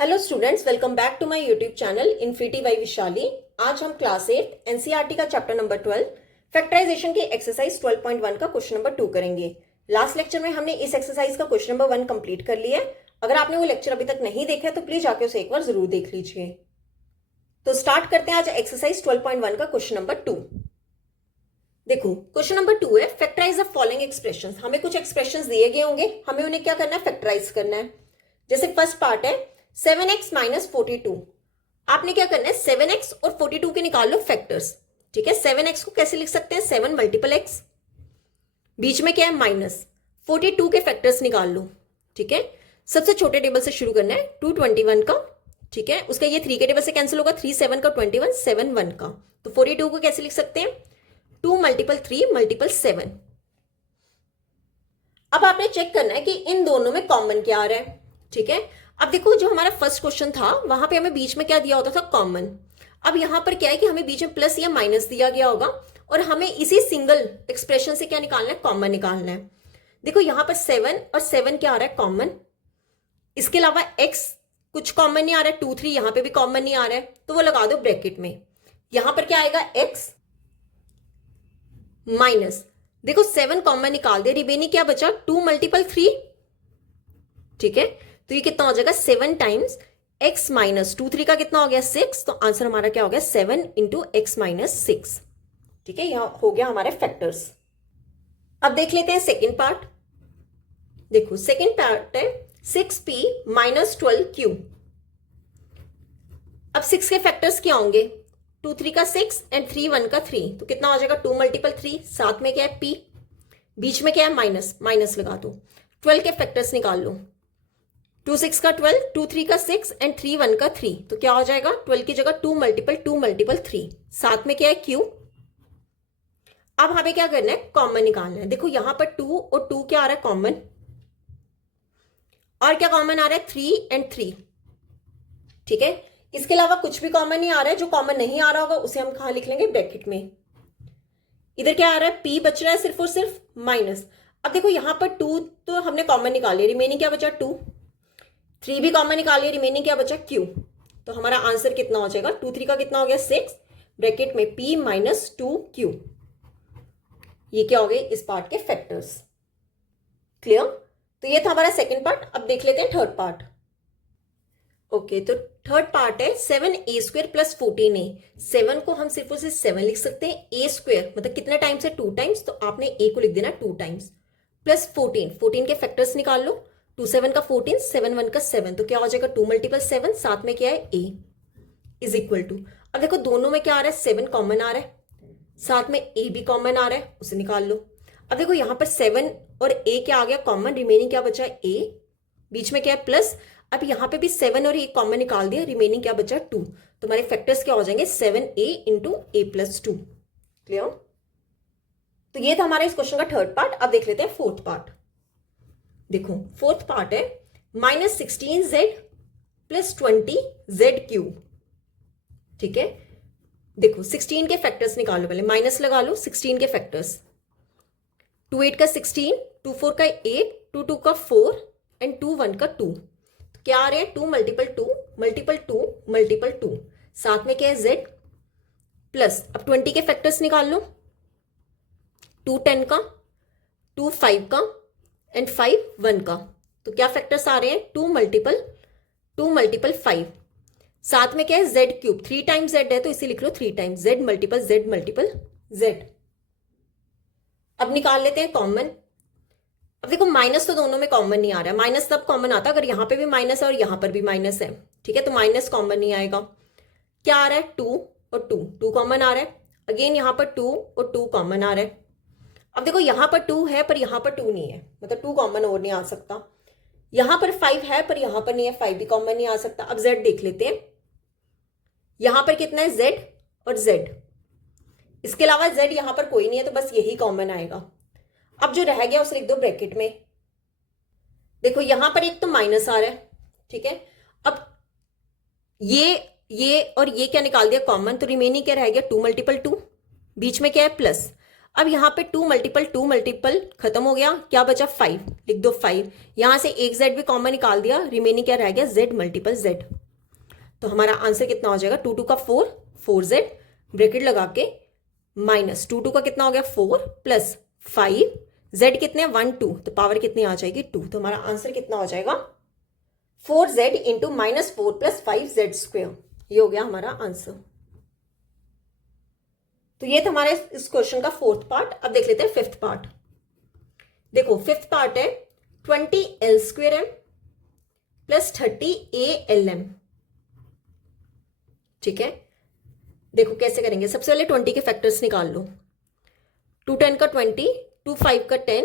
Hello students, welcome back to my YouTube channel infinity by Vishali. आज हम class 8 NCERT का chapter number 12 factorization की exercise 12.1 का question number 2 करेंगे। लास्ट लेक्चर में हमने इस एक्सरसाइज का क्वेश्चन नंबर 1 कंप्लीट कर लिया है। अगर आपने वो लेक्चर अभी तक नहीं देखा है तो प्लीज जाके उसे एक बार जरूर देख लीजिए। तो स्टार्ट करते हैं आज एक्सरसाइज 12.1 का क्वेश्चन नंबर 2। देखो क्वेश्चन नंबर 2 है फैक्टराइज द फॉलोइंग एक्सप्रेशंस। हमें कुछ एक्सप्रेशंस दिए गए होंगे, हमें उन्हें क्या करना है, फैक्टराइज करना है। जैसे फर्स्ट पार्ट है 7x माइनस 42। आपने क्या करना है, 7x और 42 के निकाल लो फैक्टर्स। ठीक है, 7x को कैसे लिख सकते हैं, 7 मल्टीपल x, बीच में क्या है माइनस, 42 के फैक्टर्स निकाल लो। ठीक है, सबसे छोटे टेबल से शुरू करना है 221 का। ठीक है, उसका ये 3 के टेबल से कैंसिल होगा, 3 7 का 21, 7 1 का। तो 42 को कैसे लिख सकते हैं, 2 मल्टीपल 3 मल्टीपल 7। अब आपने चेक करना है कि इन दोनों में कॉमन क्या आ रहा है। ठीक है, अब देखो जो हमारा फर्स्ट क्वेश्चन था वहां पे हमें बीच में क्या दिया होता था, कॉमन। अब यहां पर क्या है कि हमें बीच में प्लस या माइनस दिया गया होगा और हमें इसी सिंगल एक्सप्रेशन से क्या निकालना है, कॉमन निकालना है। देखो यहां पर 7 और 7 क्या आ रहा है, कॉमन। इसके अलावा x कुछ कॉमन नहीं आ रहा है, 2 3 यहां पे भी कॉमन नहीं आ रहा है, तो वो लगा दो ब्रैकेट में। यहां पर क्या आएगा, x माइनस, देखो 7 कॉमन निकाल दे, रिमेनिंग क्या बचा, 2 मल्टीपल 3। ठीक है, तो ये कितना हो जाएगा, 7 टाइम्स x माइनस 2 3 का कितना हो गया, 6। तो आंसर हमारा क्या हो गया, 7 इंटू एक्स माइनस 6। ठीक है, यहां हो गया हमारे फैक्टर्स। अब देख लेते हैं सेकेंड पार्ट। देखो सेकेंड पार्ट है 6p माइनस 12q। अब 6 के फैक्टर्स क्या होंगे, 2 3 का 6 एंड 3 1 का 3। तो कितना हो जाएगा, 2 मल्टीपल 3, साथ में क्या है p, बीच में क्या है माइनस, माइनस लगा दो। 12 के फैक्टर्स निकाल लो, 2 6 का 12, 2 3 का 6 एंड 3 1 का 3। तो क्या हो जाएगा, 12 की जगह 2 मल्टीपल 3, साथ में क्या है q। अब हमें क्या करना है, कॉमन निकालना है। देखो यहां पर 2 और 2 क्या आ रहा है, कॉमन। और क्या कॉमन आ रहा है, 3 एंड 3। ठीक है, इसके अलावा कुछ भी कॉमन नहीं आ रहा है। जो कॉमन नहीं आ रहा होगा उसे हम कहां लिख लेंगे, ब्रैकेट में। इधर क्या आ रहा है, p बच रहा है सिर्फ और सिर्फ माइनस। अब देखो यहां पर 2 तो हमने कॉमन निकाल लिया, रिमेनिंग क्या बचा 2, 3 भी कॉमन निकाल लिया, रिमेनिंग क्या बचा q। तो हमारा आंसर कितना हो जाएगा, 2 3 का कितना हो गया 6, ब्रैकेट में p माइनस 2q। ये क्या हो गए इस पार्ट के फैक्टर्स। क्लियर। तो ये था हमारा सेकंड पार्ट। अब देख लेते हैं थर्ड पार्ट। ओके, तो थर्ड पार्ट है 7a स्क्वायर प्लस 14a। 7 को हम सिर्फ और सिर्फ 7 लिख सकते हैं, a स्क्वायर मतलब कितने टाइम्स है, 2 टाइम्स, तो आपने a को लिख देना 2 टाइम्स, प्लस 14, 14 के फैक्टर्स निकाल लो, 2 7 का 14, 7 1 का 7। तो क्या हो जाएगा, 2 मल्टीपल 7, साथ में क्या है a इज इक्वल टू। अब देखो दोनों में क्या आ रहा है, 7 कॉमन आ रहा है, साथ में a भी कॉमन आ रहा है, उसे निकाल लो। अब देखो यहां पर 7 और a क्या आ गया कॉमन, रिमेनिंग क्या बचा है a, बीच में क्या है प्लस। अब यहां पे भी 7 और a कॉमन निकाल दिया, रिमेनिंग क्या बचा 2। तो हमारे फैक्टर्स क्या हो जाएंगे, 7a into a plus 2। Clear. तो ये था हमारे इस क्वेश्चन का थर्ड पार्ट। अब देख लेते हैं फोर्थ पार्ट। देखो फोर्थ पार्ट है minus 16z plus 20z cube. ठीक है, देखो 16 के फैक्टर्स निकालो, पहले माइनस लगा लो 16 के फैक्टर्स। 2 8 का 16, 2 4 का 8, 2 2 का 4 एंड 2 1 का 2। तो क्या आ रहे हैं, 2 मल्टीपल 2 मल्टीपल 2 मल्टीपल 2, साथ में क्या है z प्लस। अब 20 के फैक्टर्स निकाल लो, 2 10 का, 2 5 का एंड 5 1 का। तो क्या फैक्टर्स आ रहे हैं, 2 मल्टीपल 5, साथ में क्या है z क्यूब, 3 टाइम्स z है तो इसे लिख लो 3 टाइम्स z मल्टीपल z। अब निकाल लेते हैं कॉमन। अब देखो माइनस तो दोनों में कॉमन नहीं आ रहा है, माइनस तब कॉमन आता अगर यहां पे भी माइनस है और यहां पर भी माइनस है। ठीक है, तो माइनस कॉमन नहीं आएगा। क्या आ रहा है, 2 और 2, 2 कॉमन आ रहा है। अगेन यहां पर 2 और 2 कॉमन आ रहा है। अब देखो यहां पर 2 है पर यहां पर 2 नहीं है, मतलब 2 कॉमन और नहीं आ सकता। यहां पर 5 है पर यहां पर नहीं है, 5 भी कॉमन नहीं आ सकता। अब z देख लेते हैं, यहां पर कितना है z और z, इसके अलावा z यहां पर कोई नहीं है तो बस यही कॉमन आएगा। अब जो रह गया उसे लिख दो ब्रैकेट में। देखो यहां पर एक तो माइनस आ रहा है, ठीक है। अब ये और ये क्या निकाल दिया कॉमन, तो रिमेनिंग क्या रह गया, 2 मल्टीपल 2, बीच में क्या है प्लस। अब यहाँ पे 2 मल्टीपल खत्म हो गया, क्या बचा 5, लिख दो 5। यहां से एक z भी कॉमन निकाल दिया, रिमेनिंग क्या रह गया z मल्टीपल z। तो हमारा आंसर कितना हो जाएगा 2 2 का 4, 4z ब्रैकेट लगा के माइनस 2 2 का कितना हो गया 4 प्लस 5, z कितने 1 2, तो पावर कितनी आ जाएगी 2। तो हमारा आंसर कितना हो जाएगा 4z into -4 plus 5z square. ये हो गया हमारा आंसर। तो ये था हमारे इस क्वेश्चन का 4th पार्ट। अब देख लेते हैं 5th पार्ट। देखो 5th पार्ट है 20l² प्लस 30alm। ठीक है, देखो कैसे करेंगे। सबसे पहले 20 के फैक्टर्स निकाल लो। 2 10 का 20, 2 5 का 10,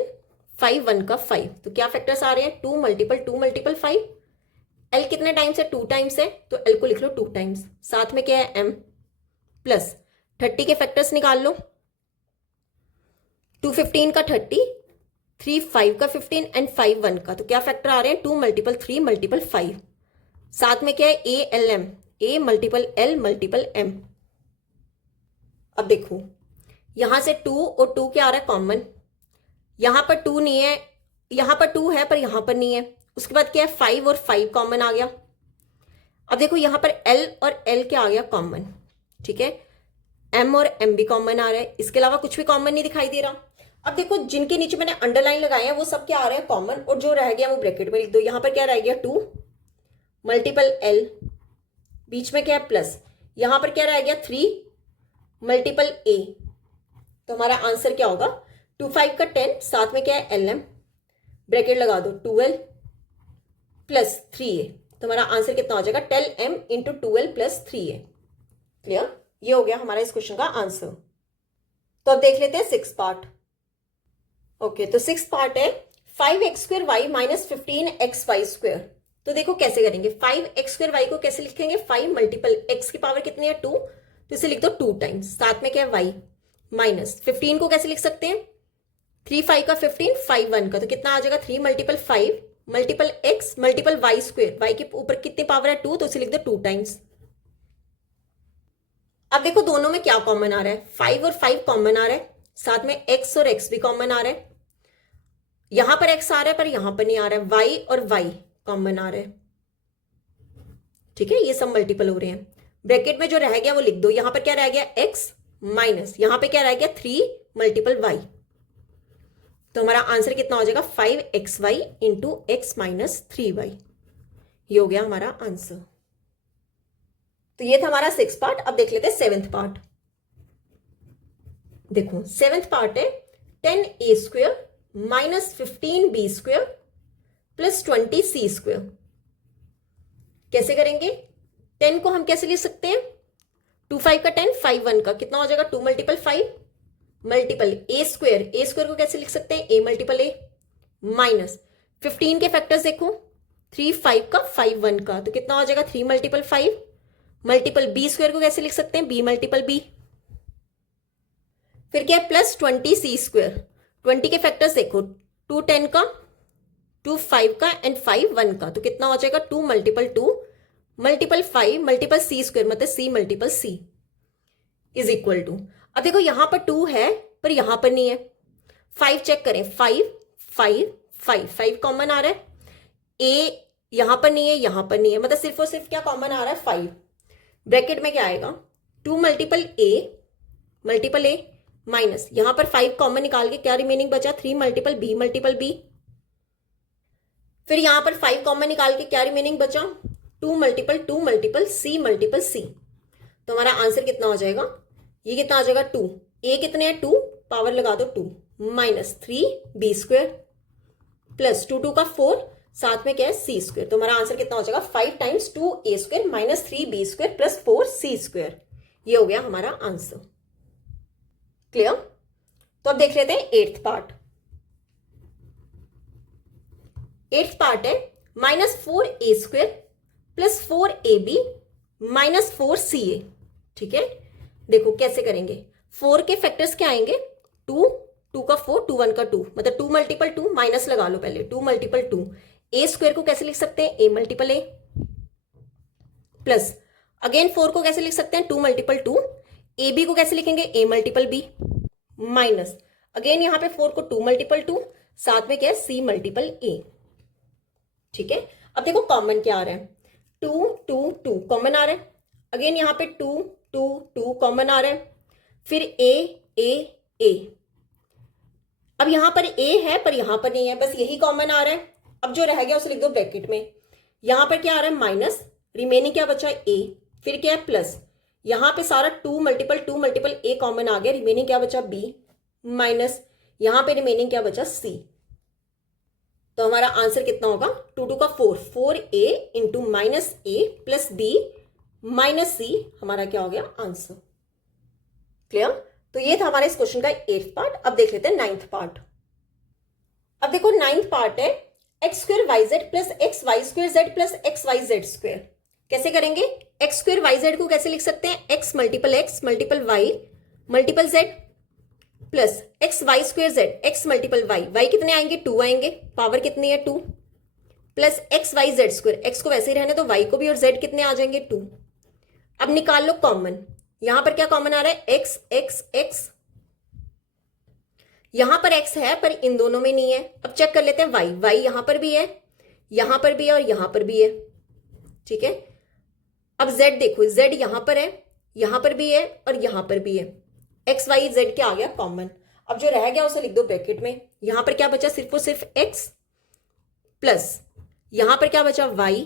5 1 का 5। तो क्या फैक्टर्स आ रहे हैं 2 मल्टीपल 5। l कितने टाइम्स है 2 टाइम्स है, तो l को लिख लो 2 टाइम्स। साथ में क्या है m प्लस 30 के फैक्टर्स निकाल लो। 2 15 का 30, 3 5 का 15 एंड 5 1 का। तो क्या फैक्टर आ रहे हैं 2 मल्टीपल 3 मल्टीपल 5। साथ में क्या है ALM, A multiple L multiple M। अब देखो यहां से 2 और 2 क्या आ रहा है कॉमन। यहां पर 2 नहीं है, यहां पर 2 है पर यहां पर नहीं है। उसके बाद क्या है 5 और 5 कॉमन आ गया। अब देखो यहां पर L और L क्या आ गया कॉमन। ठीक है, M और M भी कॉमन आ रहा है, इसके अलावा कुछ भी कॉमन नहीं दिखाई दे रहा। अब देखो जिनके नीचे मैंने अंडरलाइन लगाए हैं वो सब क्या आ रहे हैं कॉमन, और जो रह गया वो ब्रैकेट में लिख दो। यहां पर क्या रह गया 2 मल्टीपल L, बीच में क्या है प्लस, यहां पर क्या रह गया 3 मल्टीपल A। तो हमारा आंसर क्या होगा 2 5 का 10, साथ में क्या है LM, ब्रैकेट लगा दो 12 प्लस 3A। तो हमारा आंसर कितना हो जाएगा 10M into 12 plus 3A। Clear, ये हो गया हमारा इस क्वेश्चन का आंसर। तो अब देख लेते हैं 6th पार्ट। ओके, तो 6th पार्ट है 5x² y माइनस 15xy²। तो देखो कैसे करेंगे। 5x² y को कैसे लिखेंगे 5 मल्टीपल x की पावर कितनी है 2, तो इसे लिख दो 2 टाइम्स। साथ में क्या है y माइनस 15 को कैसे लिख सकते हैं 3 5 का 15, 5 1 का। तो कितना आ जाएगा 3 multiple 5 multiple x multiple y²। y के ऊपर कितनी पावर है 2, तो इसे लिख दो 2 टाइम्स। अब देखो दोनों में क्या कॉमन आ रहा है 5 और 5 कॉमन आ रहा है, साथ में x और x भी कॉमन आ रहा है। यहां पर x आ रहा है पर यहां पर नहीं आ रहा है, y और y कॉमन आ रहा है। ठीक है, ये सब मल्टीपल हो रहे हैं। ब्रैकेट में जो रह गया वो लिख दो। यहां पर क्या रह गया x माइनस यहां पे क्या रह गया 3 मल्टीपल y। तो हमारा आंसर कितना हो जाएगा 5xy into x minus 3y। ये हो गया हमारा आंसर। तो ये था हमारा 6th पार्ट। अब देख लेते हैं 7th पार्ट। देखो 7th पार्ट है 10a² minus 15b² plus 20c²। कैसे करेंगे 10 को हम कैसे लिख सकते हैं 2 5 का 10, 5 1 का। कितना हो जाएगा 2 मल्टीपल 5 मल्टीपल a² को कैसे लिख सकते हैं a मल्टीपल a माइनस 15 के फैक्टर्स देखो 3 5 का 5 1 का। तो कितना हो जाएगा 3 मल्टीपल 5 मल्टीपल b² को कैसे लिख सकते हैं b मल्टीपल b। फिर क्या है प्लस 20c²। 20 के फैक्टर्स देखो 2 10 का, 2 5 का एंड 5 1 का। तो कितना हो जाएगा 2 मल्टीपल 2 मल्टीपल 5 मल्टीपल c² मतलब c multiple c is equal to. अब देखो यहां पर 2 है पर यहां पर नहीं है। 5 चेक करें 5 5 5 5 कॉमन आ रहा है, a यहां पर नहीं है यहां पर नहीं है, मतलब सिर्फ और सिर्फ क्या कॉमन आ रहा है 5। ब्रैकेट में क्या आएगा 2 मल्टीपल a माइनस यहां पर 5 कॉमन निकाल के क्या रिमेनिंग बचा 3 मल्टीपल b। फिर यहां पर 5 कॉमन निकाल के क्या रिमेनिंग बचा 2 मल्टीपल c। तो हमारा आंसर कितना हो जाएगा, ये कितना आ जाएगा 2, a कितने हैं 2, पावर लगा दो 2 माइनस 3b² प्लस 2 2 का 4, साथ में क्या है c²। तो हमारा आंसर कितना हो जाएगा 5 times 2a² minus 3b² plus 4c²। ये हो गया हमारा आंसर। क्लियर। तो अब देख लेते हैं 8th पार्ट। 8th पार्ट है -4a² plus 4ab minus 4ca। ठीक है, देखो कैसे करेंगे 4 के फैक्टर्स क्या आएंगे 2 2 का 4 2 1 का 2 मतलब 2 मल्टीपल 2 माइनस लगा लो पहले 2 मल्टीपल 2। a² को कैसे लिख सकते हैं a multiple a plus again 4 को कैसे लिख सकते हैं 2 मल्टीपल 2। ab को कैसे लिखेंगे a multiple b minus again यहाँ पे 4 को 2 मल्टीपल 2, साथ में क्या है c मल्टीपल a। ठीक है, अब देखो कॉमन क्या आ रहा है, 2 2 2 कॉमन आ रहा है, अगेन यहाँ पे 2 2 2 कॉमन आ रहा है, फिर a a a। अब यहां पर a है पर यहां पर नहीं है, बस यही कॉमन आ रहा है। अब जो रह गया उसे लिख दो ब्रैकेट में। यहां पर क्या आ रहा है माइनस, रिमेनिंग क्या बचा a, फिर क्या है प्लस, यहां पे सारा 2 मल्टीपल a कॉमन आ गया, रिमेनिंग क्या बचा b, माइनस यहां पे रिमेनिंग क्या बचा c। तो हमारा आंसर कितना होगा, 2 2 का 4, 4a into minus a plus b minus c, हमारा क्या हो गया आंसर। क्लियर। तो ये था हमारे इस क्वेश्चन का 8th पार्ट। अब देख लेते हैं 9th पार्ट। अब देखो 9th पार्ट है x square y z plus x Y square z plus x Y z square. कैसे करेंगे, एक्स स्क्वायर वाई जेड को कैसे लिख सकते हैं, x multiple Y multiple z plus x Y square z, x multiple y, y कितने आएंगे 2 आएंगे, पावर कितनी है 2, plus x Y z square, x को वैसे ही रहने तो वाई को भी, और जेड कितने आ जाएंगे 2। अब निकाल लो कॉमन, यहां पर क्या कॉमन आ रहा है, एक्स एक्स एक्स, यहां पर एक्स है पर इन दोनों में नहीं है। अब चेक कर लेते हैं वाई, वाई यहां पर भी है, यहां पर भी है और यहां पर भी है। ठीक है, अब जेड देखो, जेड यहां पर है, यहां पर भी है और यहां पर भी है, एक्स वाई जेड क्या आ गया कॉमन। अब जो रह गया उसे लिख दो ब्रैकेट में। यहां पर क्या बचा, सिर्फ और सिर्फ एक्स, प्लस यहां पर क्या बचा वाई,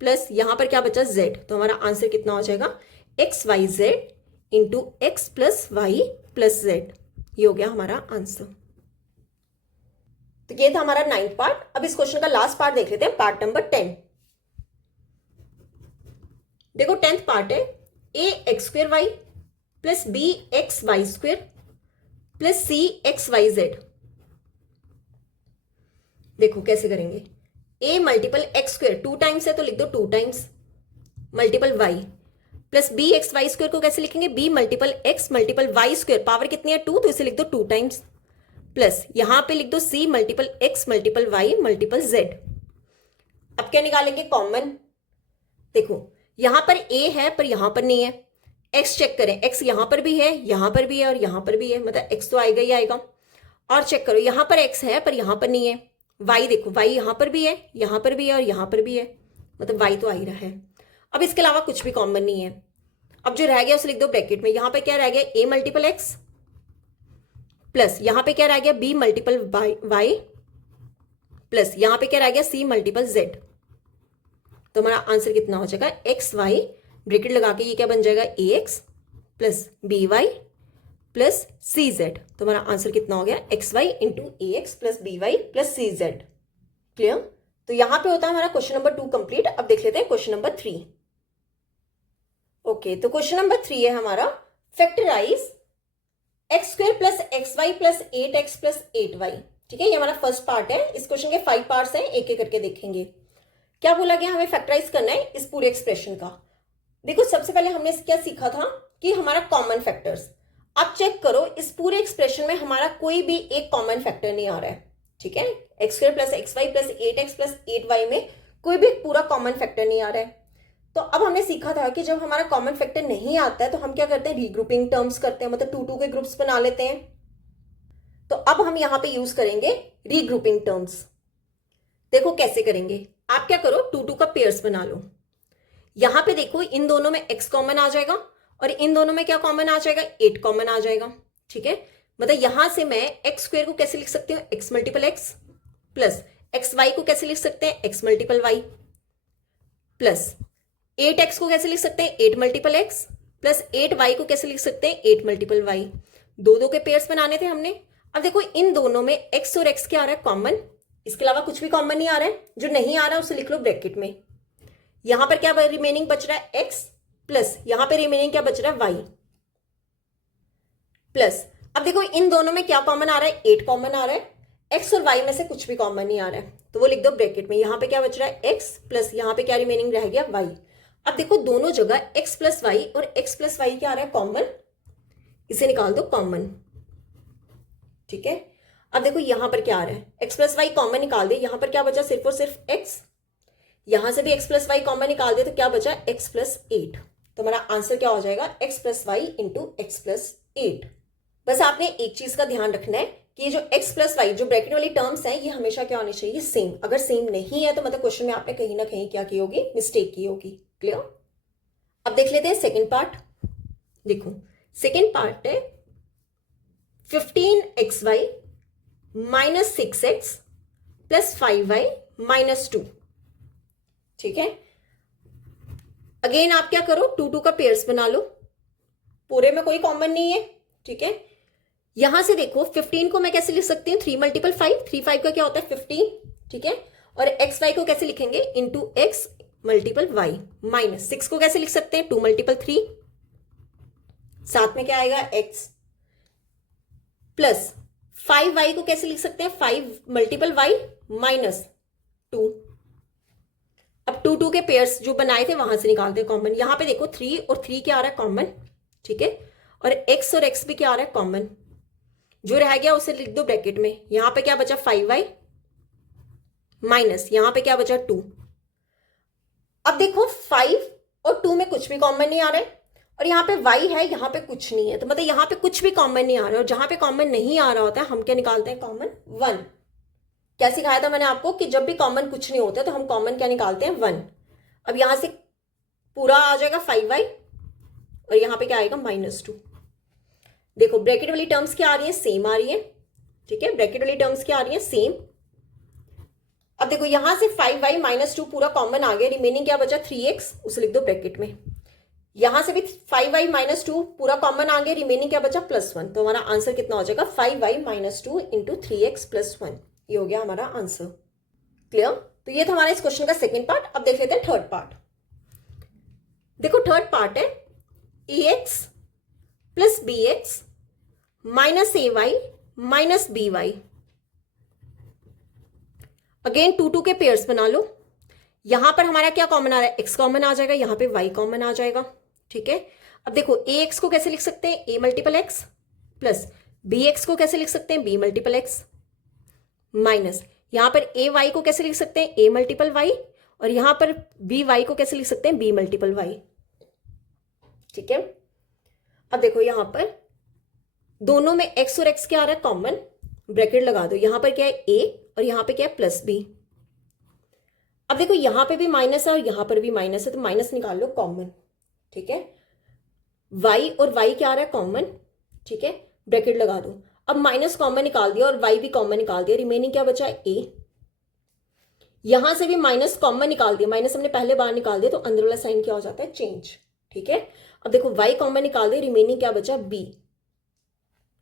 प्लस यहां पर क्या बचा जेड। तो हमारा आंसर कितना हो जाएगा, x Y z into x plus y plus z, ये हो गया हमारा आंसर। तो ये था हमारा 9th पार्ट। अब इस क्वेश्चन का लास्ट पार्ट देख लेते हैं, पार्ट नंबर 10। देखो 10th पार्ट है A X square Y plus B X Y square plus C X Y Z. देखो कैसे करेंगे, A multiple X square 2 times है तो लिख दो 2 times multiple Y, plus B X Y square को कैसे लिखेंगे, B multiple X multiple Y square, power कितनी है 2 तो इसे लिख दो 2 टाइम्स, प्लस यहां पे लिख दो C multiple X multiple Y multiple Z. अब क्या निकालेंगे कॉमन, देखो यहां पर ए है पर यहां पर नहीं है, एक्स चेक करें, एक्स यहां पर भी है, यहां पर भी है और यहां पर भी है, मतलब एक्स तो आएगा ही आएगा। और चेक करो यहां पर एक्स है पर यहां पर नहीं है, वाई देखो, वाई यहां पर भी है, यहां पर भी है और यहां पर भी है, मतलब वाई तो आ ही रहा है। अब इसके अलावा कुछ भी कॉमन नहीं है। अब जो रह गया उसे लिख दो ब्रैकेट में। यहां पर क्या रह गया, ए मल्टीपल एक्स प्लस यहां पे क्या रह गया, बी मल्टीपल वाई प्लस यहां पे क्या रह गया, सी मल्टीपल जेड। तो हमारा आंसर कितना हो जाएगा, एक्स वाई ब्रैकेट लगा के ये क्या बन जाएगा, A X plus B Y plus C Z. तो हमारा आंसर कितना हो गया, X Y into A X plus B Y plus C Z. Clear. तो यहां पे होता है हमारा क्वेश्चन नंबर 2 कंप्लीट। अब देख लेते हैं क्वेश्चन नंबर 3। ओके, तो क्वेश्चन नंबर 3 है हमारा, factorize x square plus x y plus 8x plus 8y। ठीक है, ये हमारा फर्स्ट पार्ट है। इस क्वेश्चन के 5 पार्ट्स हैं, एक एक करके देखेंगे। क्या बोला गया, हमें फैक्टराइज करना है इस पूरे एक्सप्रेशन का। देखो सबसे पहले हमने क्या सीखा था कि हमारा कॉमन फैक्टर्स। अब चेक करो इस पूरे एक्सप्रेशन में हमारा कोई भी एक कॉमन फैक्टर नहीं आ रहा है। ठीक है, x square plus x y plus 8x plus 8y में कोई भी पूरा कॉमन फैक्टर नहीं आ रहा है। तो अब हमने सीखा था कि जब हमारा कॉमन फैक्टर नहीं आता है तो हम क्या करते हैं, रीग्रुपिंग टर्म्स करते हैं, मतलब 2 के ग्रुप्स बना लेते हैं। तो अब हम यहां पे यूज करेंगे रीग्रुपिंग टर्म्स। देखो कैसे करेंगे, आप क्या करो 2 का पेयर्स बना लो। यहां पे देखो इन दोनों में x कॉमन आ जाएगा और इन दोनों में क्या कॉमन आ जाएगा, 8 कॉमन आ जाएगा। ठीक है, मतलब यहां से मैं एक्स स्क्वायर को कैसे लिख सकती हूँ, x multiple x plus x y को कैसे लिख सकते हैं, x multiple Y plus 8x को कैसे लिख सकते हैं, 8 मल्टीपल एक्स प्लस 8y को कैसे लिख सकते हैं, 8 मल्टीपल वाई। 2 के पेयर्स बनाने थे हमने। अब देखो इन दोनों में x और x क्या आ रहा है कॉमन, इसके अलावा कुछ भी कॉमन नहीं आ रहा है। जो नहीं आ रहा है उसे लिख लो ब्रैकेट में। यहां पर क्या रिमेनिंग बच रहा है, x प्लस यहां पर रिमेनिंग क्या बच रहा है, y प्लस। अब देखो इन दोनों में क्या कॉमन आ रहा है, 8 कॉमन आ रहा है। x और y में से कुछ भी कॉमन नहीं आ रहा है तो वो लिख दो ब्रैकेट में। यहां पे क्या बच रहा है, x प्लस यहां पे क्या रिमेनिंग रह गया, y। अब देखो दोनों जगह x प्लस वाई और x प्लस वाई क्या आ रहा है, कॉमन, इसे निकाल दो कॉमन। ठीक है, अब देखो यहां पर क्या आ रहा है, x प्लस वाई कॉमन निकाल दे, यहां पर क्या बचा, सिर्फ और सिर्फ x। यहां से भी x प्लस वाई कॉमन निकाल दे तो क्या बचा, x प्लस 8। तो हमारा आंसर क्या हो जाएगा, x plus y into x plus 8। बस आपने एक चीज का ध्यान रखना है कि ये जो x प्लस वाई जो ब्रैकेट वाली टर्म्स हैं ये हमेशा क्या होनी चाहिए, सेम। अगर सेम नहीं है तो मतलब क्वेश्चन में आपने कहीं ना कहीं क्या की होगी, मिस्टेक की होगी। क्लियर? अब देख लेते हैं सेकेंड पार्ट। देखो सेकेंड पार्ट है 15xy minus 6x plus 5y minus 2। ठीक है, अगेन आप क्या करो, 2 का पेयर्स बना लो, पूरे में कोई कॉमन नहीं है। ठीक है, यहां से देखो 15 को मैं कैसे लिख सकती हूँ, 3 मल्टीपल 5, 3 5 का क्या होता है 15। ठीक है, और एक्स वाई को कैसे लिखेंगे, into x multiple y. Minus 6 को कैसे लिख सकते हैं, 2 मल्टीपल 3, साथ में क्या आएगा एक्स, प्लस 5y को कैसे लिख सकते हैं, 5 मल्टीपल y माइनस 2। अब 2 के पेयर्स जो बनाए थे वहां से निकालते हैं कॉमन। यहां पे देखो 3 और 3 क्या आ रहा है, कॉमन। ठीक है, और x और x भी क्या आ रहा है, कॉमन। जो रह गया उसे लिख दो ब्रैकेट में। यहां पे क्या बचा, 5y माइनस यहां पे क्या बचा 2। अब देखो 5 और 2 में कुछ भी कॉमन नहीं आ रहा है, और यहाँ पे y है, यहाँ पे कुछ नहीं है, तो मतलब यहाँ पे कुछ भी कॉमन नहीं आ रहा है। और जहां पे कॉमन नहीं आ रहा होता है हम क्या निकालते हैं, कॉमन 1। क्या सिखाया था मैंने आपको कि जब भी कॉमन कुछ नहीं होता तो हम कॉमन क्या निकालते हैं, 1। अब यहां से पूरा आ जाएगा 5y और यहाँ पे क्या आएगा, -2। देखो ब्रैकेट वाली टर्म्स क्या आ रही है, सेम आ रही है। ठीक है, ब्रैकेट वाली टर्म्स क्या आ रही है, सेम। अब देखो यहां से 5y -2 पूरा कॉमन आ गया, रिमेनिंग क्या बचा 3x, उसे लिख दो ब्रैकेट में। यहां से भी 5y -2 पूरा कॉमन आ गया, रिमेनिंग क्या बचा +1। तो हमारा आंसर कितना हो जाएगा, 5y -2 इंटू 3x + 1। ये हो गया हमारा आंसर। क्लियर? तो ये था हमारा इस क्वेश्चन का सेकेंड पार्ट। अब देख लेते हैं थर्ड पार्ट। देखो थर्ड पार्ट है ax plus bx minus ay minus by। Again 2 के पेयर्स बना लो। यहां पर हमारा क्या कॉमन आ रहा है, x कॉमन आ जाएगा, यहां पे y कॉमन आ जाएगा। ठीक है, अब देखो ax को कैसे लिख सकते हैं, a multiple x, plus bx को कैसे लिख सकते हैं, b मल्टीपल x, माइनस यहां पर ay को कैसे लिख सकते हैं, a मल्टीपल y, और यहां पर by को कैसे लिख सकते हैं, b मल्टीपल y। ठीक है, अब देखो यहां पर दोनों में x और x क्या आ रहा है, कॉमन। ब्रैकेट लगा दो, यहां पर क्या है a और यहां पे क्या है +b। अब देखो यहां पे भी माइनस है और यहां पर भी माइनस है, तो माइनस निकाल लो कॉमन। ठीक है, y और y क्या आ रहा है, कॉमन। ठीक है, ब्रैकेट लगा दो। अब माइनस कॉमन निकाल दिया और y भी कॉमन निकाल दिया, रिमेनिंग क्या बचा है, a। यहां से भी माइनस कॉमन निकाल दिया, माइनस हमने पहले बार निकाल दिया, तो अंदर वाला साइन क्या हो जाता है, चेंज। ठीक है, अब देखो y कॉमन निकाल दिया, रिमेनिंग क्या बचा, b।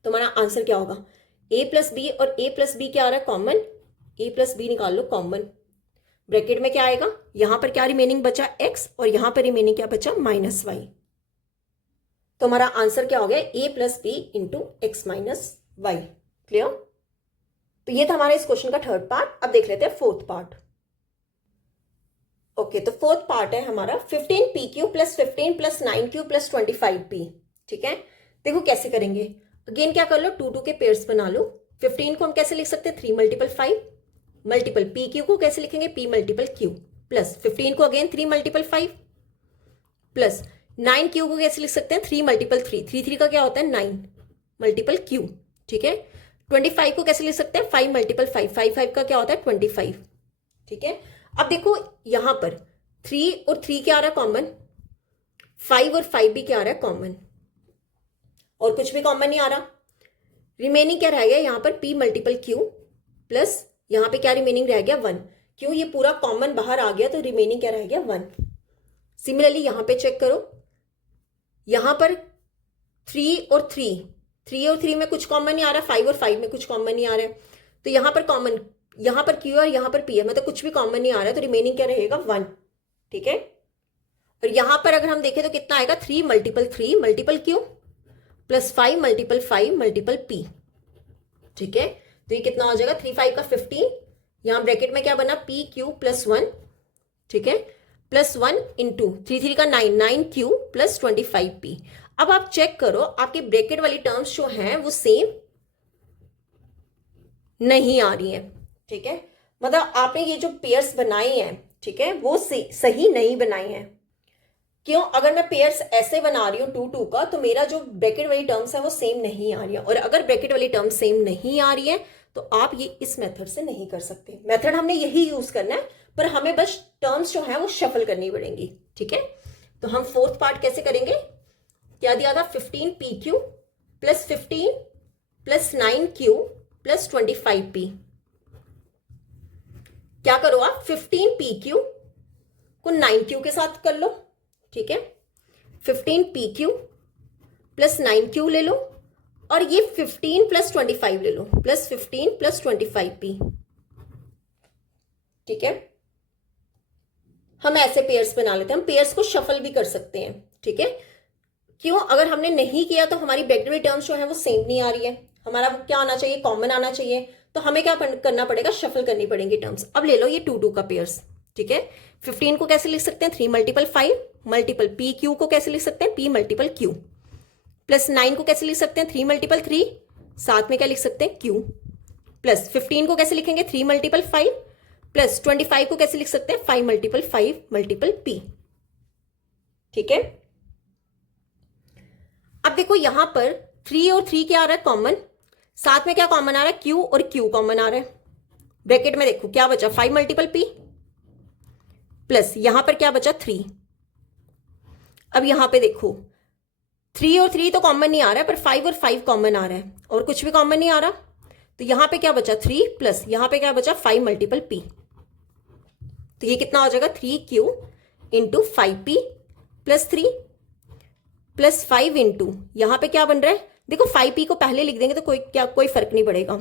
तो हमारा आंसर क्या होगा, a प्लस बी और a प्लस बी क्या आ रहा है, कॉमन। a प्लस बी निकाल लो कॉमन। ब्रैकेट में क्या आएगा, यहां पर क्या रिमेनिंग बचा x और यहां पर रिमेनिंग क्या बचा, -y। तो हमारा आंसर क्या हो गया, a plus b into x minus y. Clear? तो ये था हमारे इस क्वेश्चन का थर्ड पार्ट। अब देख लेते हैं फोर्थ पार्ट। ओके, तो फोर्थ पार्ट है हमारा 15pq plus 15 plus 9q plus 25p। ठीक है, देखो कैसे करेंगे। अगेन क्या कर लो, 2 के पेयर्स बना लो। 15 को हम कैसे लिख सकते हैं, 3 मल्टीपल 5 मल्टीपल pq को कैसे लिखेंगे, p मल्टीपल q, प्लस 15 को अगेन 3 मल्टीपल 5 प्लस 9q को कैसे लिख सकते हैं, 3 मल्टीपल 3, 3 का क्या होता है 9 मल्टीपल q। ठीक है, 25 को कैसे लिख सकते हैं, 5 मल्टीपल 5, 5 का क्या होता है 25। ठीक है, अब देखो यहां पर 3 और 3 क्या आ रहा है, कॉमन। 5 और 5 भी क्या आ रहा है, कॉमन, और कुछ भी कॉमन नहीं आ रहा। रिमेनिंग क्या रह गया, यहां पर p मल्टीपल q, प्लस यहां पे क्या रिमेनिंग रह गया 1। क्यों, ये पूरा कॉमन बाहर आ गया, तो रिमेनिंग क्या रह गया 1। सिमिलरली यहां पे चेक करो, यहां पर 3 और 3 में कुछ कॉमन नहीं आ रहा, 5 और 5 में कुछ कॉमन नहीं आ रहा है, तो यहां पर कॉमन, यहां पर q और यहां पर p है, मतलब कुछ भी कॉमन नहीं आ रहा है, तो रिमेनिंग क्या रहेगा 1। ठीक है, और यहां पर अगर हम देखें तो कितना आएगा, 3 multiple q plus 5 multiple p। ठीक है, तो ये कितना हो जाएगा, 3 5 का 15, यहां ब्रैकेट में क्या बना, p q प्लस 1। ठीक है, प्लस 1 इंटू 3 का 9q प्लस 25p। अब आप चेक करो, आपकी ब्रैकेट वाली टर्म्स जो हैं वो सेम नहीं आ रही है। ठीक है, मतलब आपने ये जो पेयर्स बनाए हैं, ठीक है, वो सही नहीं बनाए हैं। क्यों? अगर मैं पेयर्स ऐसे बना रही हूँ 2 2 का, तो मेरा जो ब्रैकेट वाली टर्म्स है वो सेम नहीं आ रही है, और अगर ब्रैकेट वाली टर्म सेम नहीं आ रही है तो आप ये इस मेथड से नहीं कर सकते। मेथड हमने यही यूज करना है, पर हमें बस टर्म्स जो है वो शफल करनी पड़ेंगी। ठीक है, तो हम फोर्थ पार्ट कैसे करेंगे? क्या दिया था? 15PQ plus 15 plus 9Q plus 25P। क्या करो आप? 15PQ को 9Q के साथ कर लो। ठीक है, 15PQ प्लस 9Q ले लो, और ये 15 प्लस 25 ले लो, प्लस 15 प्लस 25P। ठीक है, हम ऐसे पेयर्स बना लेते हैं। हम पेयर्स को शफल भी कर सकते हैं। ठीक है, क्यों? अगर हमने नहीं किया तो हमारी ब्रैकेट टर्म्स जो है वो सेम नहीं आ रही है, हमारा क्या आना चाहिए? कॉमन आना चाहिए। तो हमें क्या करना पड़ेगा? शफल करनी पड़ेंगी टर्म्स। अब ले लो ये 2 2 का पेयर्स। ठीक है, 15 को कैसे लिख सकते हैं? 3 मल्टीपल 5 मल्टीपल PQ को कैसे लिख सकते हैं? P multiple Q। प्लस 9 को कैसे लिख सकते हैं? 3 मल्टीपल 3, साथ में क्या लिख सकते हैं? Q। प्लस 15 को कैसे लिखेंगे? 3 मल्टीपल 5, प्लस 25 को कैसे लिख सकते हैं? 5 मल्टीपल 5 मल्टीपल P। ठीक है, अब देखो यहां पर 3 और 3 क्या आ रहा है? कॉमन। साथ में क्या कॉमन आ रहा है? Q और Q कॉमन आ रहा है। ब्रैकेट में देखो क्या बचा? 5 मल्टीपल P, प्लस यहां पर क्या बचा? 3। अब यहां पे देखो 3 और 3 तो कॉमन नहीं आ रहा है, पर 5 और 5 कॉमन आ रहा है, और कुछ भी कॉमन नहीं आ रहा। तो यहां पे क्या बचा? 3, प्लस यहां पे क्या बचा? 5 मल्टीपल P। तो ये कितना हो जाएगा? 3Q into 5P plus 3 plus 5 into यहां पे क्या बन रहा है? देखो 5P को पहले लिख देंगे तो कोई फर्क नहीं पड़ेगा।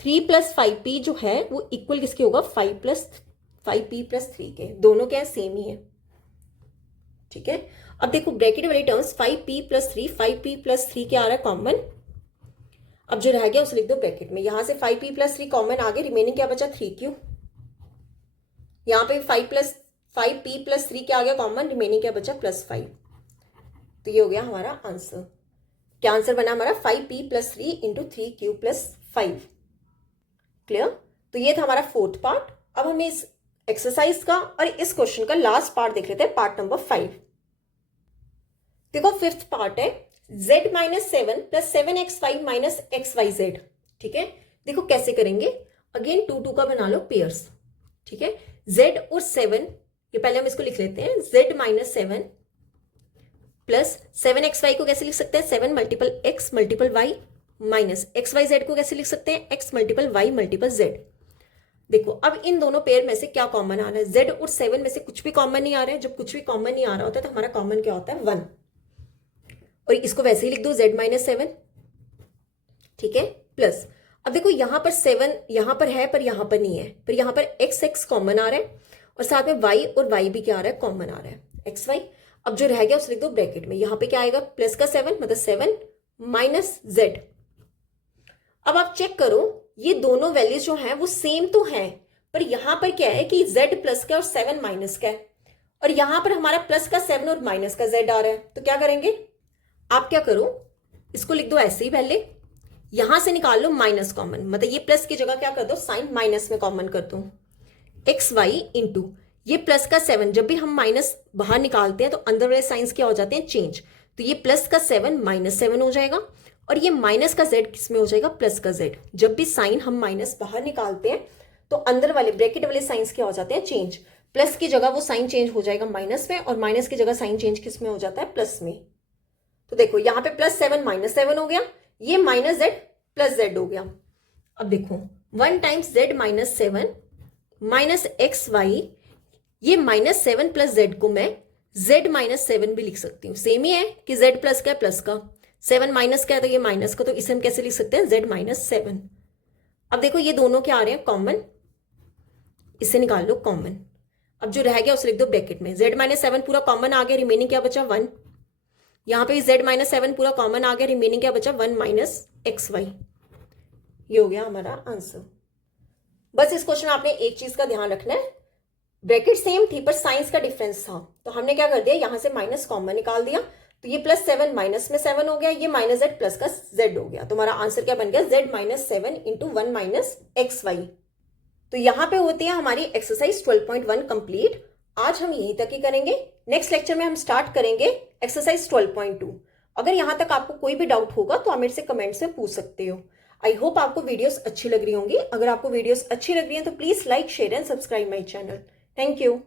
3 प्लस 5P जो है वो इक्वल किसके होगा? 5P प्लस 3 के। दोनों क्या है? सेम ही है। ठीक है, अब देखो ब्रैकेट वाली terms 5P plus 3, 5P plus 3 क्या आ रहा है? कॉमन। अब जो रह गया उसे लिख दो ब्रैकेट में। यहां से 5P प्लस 3 कॉमन आ गए, रिमेनिंग क्या बचा? 3Q। यहां पे 5P प्लस 3 क्या आ गया? कॉमन। रिमेनिंग क्या बचा? प्लस 5। तो ये हो गया हमारा आंसर। क्या आंसर बना हमारा? 5P plus 3 into 3Q plus 5। Clear? तो ये था हमारा फोर्थ पार्ट। अब हमें इस एक्सरसाइज का और इस क्वेश्चन का लास्ट पार्ट देख लेते हैं, पार्ट नंबर 5। देखो फिफ्थ पार्ट है z minus 7 plus 7x5 minus XYZ। ठीक है, देखो कैसे करेंगे। अगेन 2 2 का बना लो पेयर्स। ठीक है, z और 7, ये पहले हम इसको लिख लेते हैं। z माइनस 7 प्लस 7xy को कैसे लिख सकते हैं? 7 multiple x multiple y minus XYZ को कैसे लिख सकते हैं? x multiple y multiple z। देखो अब इन दोनों पेयर में से क्या कॉमन आ रहा है? z और 7 में से कुछ भी कॉमन नहीं आ रहा है। जब कुछ भी कॉमन नहीं आ रहा होता है तो हमारा कॉमन क्या होता है? 1। और इसको वैसे ही लिख दो z माइनस 7। ठीक है, प्लस अब देखो यहां पर 7 यहां पर है पर यहां पर नहीं है, पर यहां पर x कॉमन आ रहा है, और साथ में y और y भी क्या आ रहा है? कॉमन आ रहा है, xy। अब जो रह गया उसे लिख दो ब्रैकेट में। यहां पे क्या आएगा? प्लस का 7 मतलब 7 माइनस z। अब आप चेक करो ये दोनों वैल्यूज जो हैं वो सेम तो हैं, पर यहां पर क्या है कि z प्लस का और 7 माइनस का है, और यहां पर हमारा प्लस का 7 और माइनस का z आ रहा है। तो क्या करेंगे आप? क्या करो, इसको लिख दो ऐसे ही पहले, यहां से निकाल लो माइनस कॉमन, मतलब ये प्लस की जगह क्या कर दो? साइन माइनस में कॉमन कर दो। एक्स वाई इंटू ये प्लस का 7, जब भी हम माइनस बाहर निकालते हैं तो अंदर वाले साइंस क्या हो जाते हैं? चेंज। तो ये प्लस का 7 माइनस 7 हो जाएगा, और ये माइनस का z किस में हो जाएगा? प्लस का z। जब भी साइन हम माइनस बाहर निकालते हैं तो अंदर वाले ब्रैकेट वाले साइंस क्या हो जाते हैं? चेंज। प्लस की जगह वो साइन चेंज हो जाएगा माइनस में, और माइनस की जगह साइन चेंज किस में हो जाता है? प्लस में। तो देखो यहाँ पे प्लस 7 माइनस 7 हो गया, ये माइनस z प्लस z हो गया। अब देखो 1 times z minus 7 minus x y, ये माइनस 7 प्लस z को मैं z माइनस 7 भी लिख सकती हूँ। सेम ही है कि z प्लस का है प्लस का, 7 माइनस का है तो ये माइनस का, तो इसे हम कैसे लिख सकते हैं? z minus 7। अब देखो ये दोनों क्या आ रहे हैं? कॉमन। इसे निकाल लो कॉमन। अब जो रह गया उसे लिख दो ब्रैकेट में। z माइनस 7 पूरा कॉमन आ गया, रिमेनिंग क्या बचा? 1। यहाँ पे z माइनस 7 पूरा कॉमन आ गया, रिमेनिंग क्या बचा? 1 माइनस एक्स वाई। ये हो गया हमारा आंसर। बस इस क्वेश्चन में आपने एक चीज का ध्यान रखना है, ब्रैकेट सेम थी पर साइंस का डिफरेंस था, तो हमने क्या कर दिया? यहां से माइनस कॉमन निकाल दिया, तो ये प्लस 7 माइनस में 7 हो गया, ये माइनस z प्लस का z हो गया। तो हमारा आंसर क्या बन गया? z minus 7 into 1 minus x y. तो यहां पे होती है हमारी एक्सरसाइज 12.1 कंप्लीट। आज हम यहीं तक ही करेंगे। नेक्स्ट लेक्चर में हम स्टार्ट करेंगे एक्सरसाइज 12.2। अगर यहां तक आपको कोई भी डाउट होगा तो आप मेरे से कमेंट में पूछ सकते हो। आई होप आपको वीडियोस अच्छी लग रही होंगी। अगर आपको वीडियोस अच्छी लग रही हैं तो please like, share and subscribe my channel. Thank you.